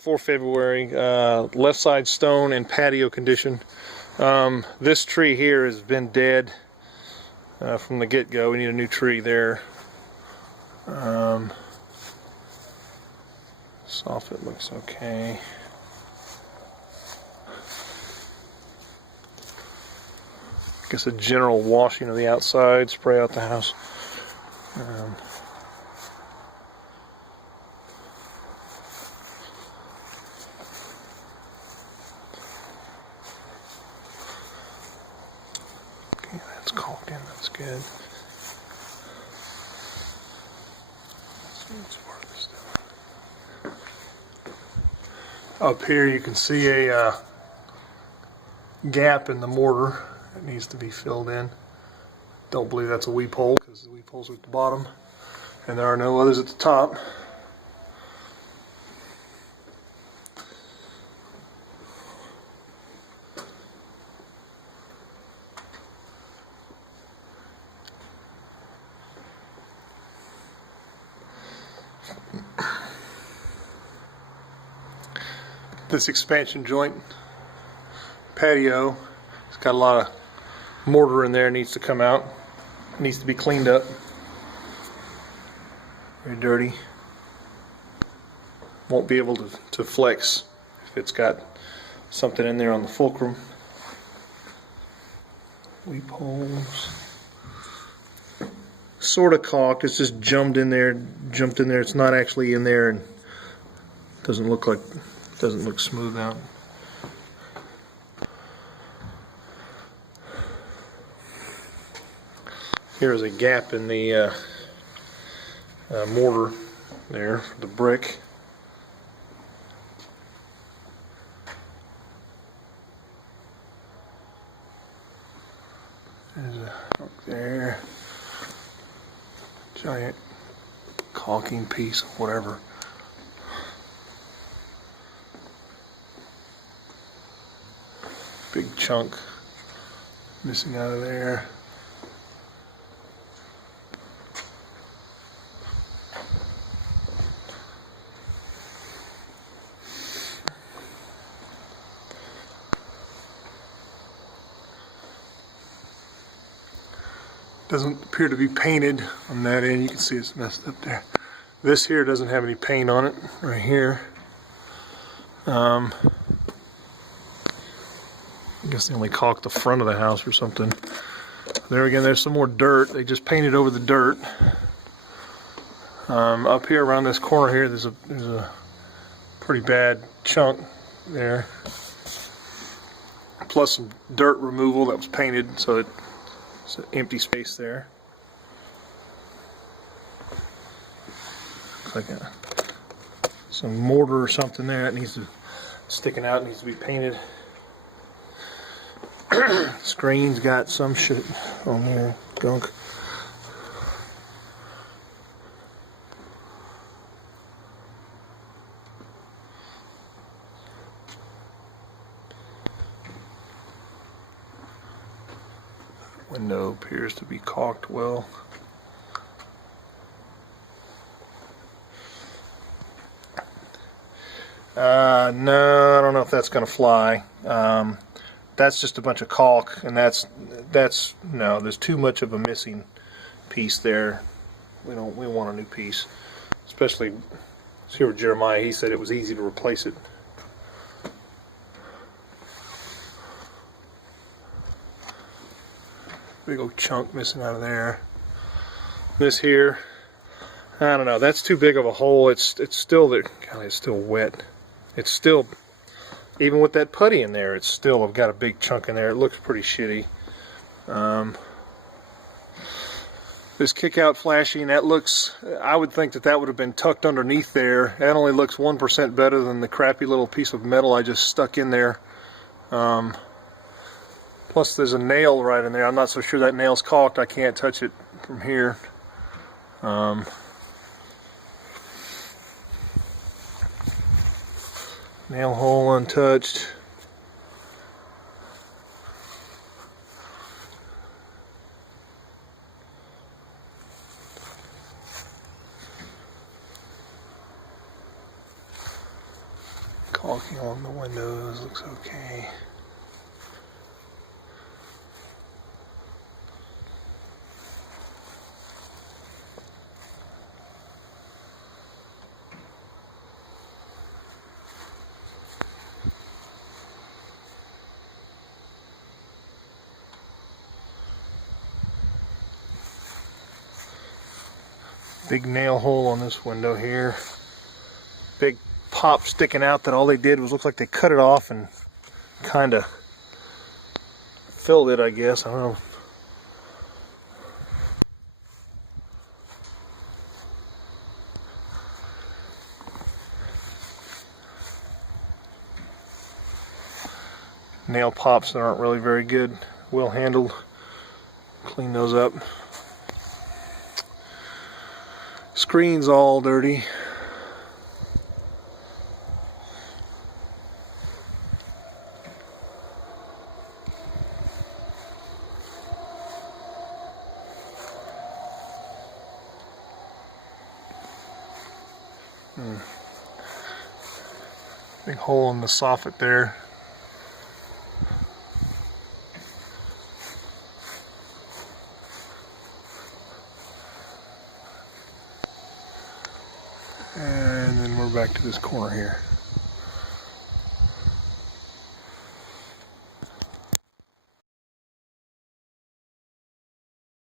4 February, left side stone and patio condition. This tree here has been dead from the get-go. We need a new tree there. Soffit looks okay. I guess a general washing of the outside, spray out the house. Okay, that's caulked in, that's good. Up here you can see a gap in the mortar that needs to be filled in. Don't believe that's a weep hole because the weep holes are at the bottom and there are no others at the top. This expansion joint patio, it's got a lot of mortar in there, it needs to come out. It needs to be cleaned up. Very dirty. Won't be able to flex if it's got something in there on the fulcrum. Weep holes. Sort of caulked, it's just jumped in there. It's not actually in there and doesn't look smooth out. Here's a gap in the mortar there for the brick. There's a hook there. Giant caulking piece, whatever. Big chunk missing out of there. Doesn't appear to be painted on that end. You can see it's messed up there. This here doesn't have any paint on it, right here. I guess they only caulked the front of the house or something. There again, there's some more dirt. They just painted over the dirt. Up here around this corner here, there's a pretty bad chunk there. Plus some dirt removal that was painted, so it's an empty space there. Looks like some mortar or something there that needs to sticking out, needs to be painted. Screen's got some shit on there, gunk. Window appears to be caulked well. No, I don't know if that's gonna fly. That's just a bunch of caulk, and that's no. There's too much of a missing piece there. We want a new piece, especially here with Jeremiah. He said it was easy to replace it. Big old chunk missing out of there. This here, I don't know. That's too big of a hole. It's still there. God, it's still wet. It's still, even with that putty in there, it's still got a big chunk in there. It looks pretty shitty. This kick out flashing, that looks, I would think that would have been tucked underneath there. That only looks 1% better than the crappy little piece of metal I just stuck in there. Plus there's a nail right in there. I'm not so sure that nail's caulked. I can't touch it from here. Nail hole untouched. Caulking along the windows looks okay. Big nail hole on this window here. Big pop sticking out that all they did was look like they cut it off and kind of filled it, I guess. I don't know. Nail pops that aren't really very good, well handled. Clean those up. Screen's all dirty. Big hole in the soffit there. And then we're back to this corner here.